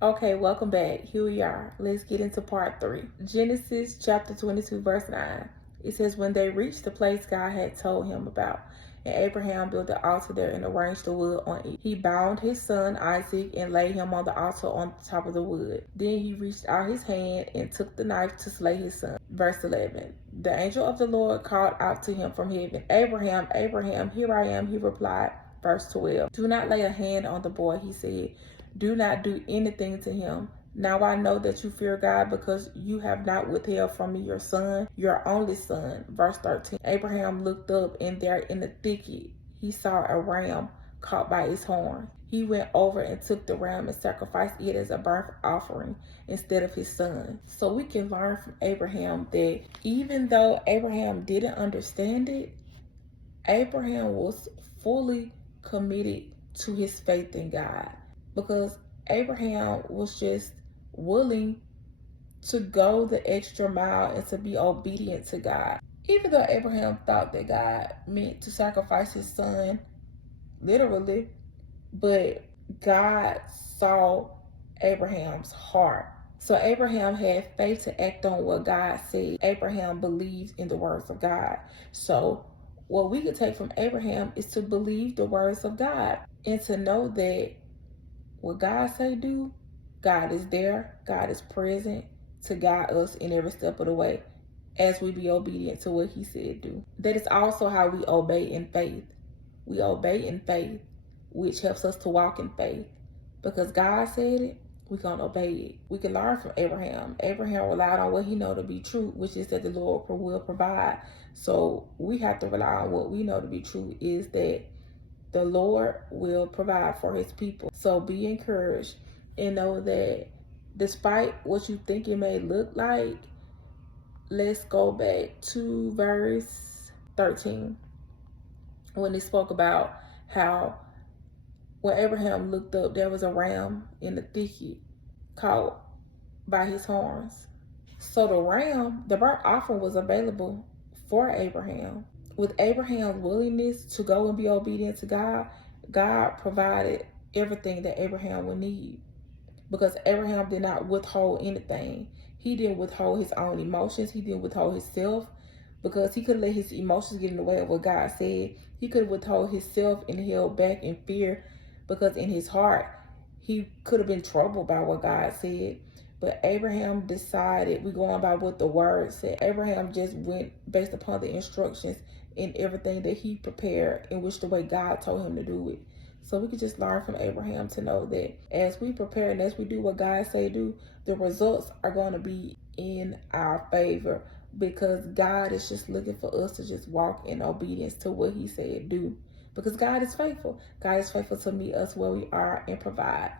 Okay, welcome back. Here we are. Let's get into part 3. Genesis chapter 22, verse 9. It says, when they reached the place God had told him about, and Abraham built the altar there and arranged the wood on it. He bound his son Isaac and laid him on the altar on the top of the wood. Then he reached out his hand and took the knife to slay his son. Verse 11. The angel of the Lord called out to him from heaven, Abraham, Abraham, here I am, he replied. Verse 12. Do not lay a hand on the boy, he said. Do not do anything to him. Now I know that you fear God because you have not withheld from me your son, your only son. Verse 13. Abraham looked up, and there in the thicket he saw a ram caught by its horn. He went over and took the ram and sacrificed it as a burnt offering instead of his son. So we can learn from Abraham that even though Abraham didn't understand it, Abraham was fully committed to his faith in God, because Abraham was just willing to go the extra mile and to be obedient to God. Even though Abraham thought that God meant to sacrifice his son, literally, but God saw Abraham's heart. So Abraham had faith to act on what God said. Abraham believed in the words of God. So what we could take from Abraham is to believe the words of God and to know that what God say do, God is there, God is present to guide us in every step of the way as we be obedient to what he said do. That is also how we obey in faith. We obey in faith, which helps us to walk in faith. Because God said it, we're going to obey it. We can learn from Abraham. Abraham relied on what he know to be true, which is that the Lord will provide. So we have to rely on what we know to be true, is that the Lord will provide for his people. So be encouraged and know that despite what you think it may look like, let's go back to verse 13 when it spoke about how when Abraham looked up, there was a ram in the thicket caught by his horns. So the ram, the burnt offering, was available for Abraham. With Abraham's willingness to go and be obedient to God, God provided everything that Abraham would need. Because Abraham did not withhold anything. He didn't withhold his own emotions. He didn't withhold himself, because he could let his emotions get in the way of what God said. He could withhold himself and held back in fear, because in his heart, he could have been troubled by what God said. But Abraham decided, we're going by what the word said. Abraham just went based upon the instructions in everything that he prepared, in which the way God told him to do it. So we could just learn from Abraham to know that as we prepare and as we do what God say do, the results are going to be in our favor, because God is just looking for us to just walk in obedience to what he said do. Because God is faithful. God is faithful to meet us where we are and provide.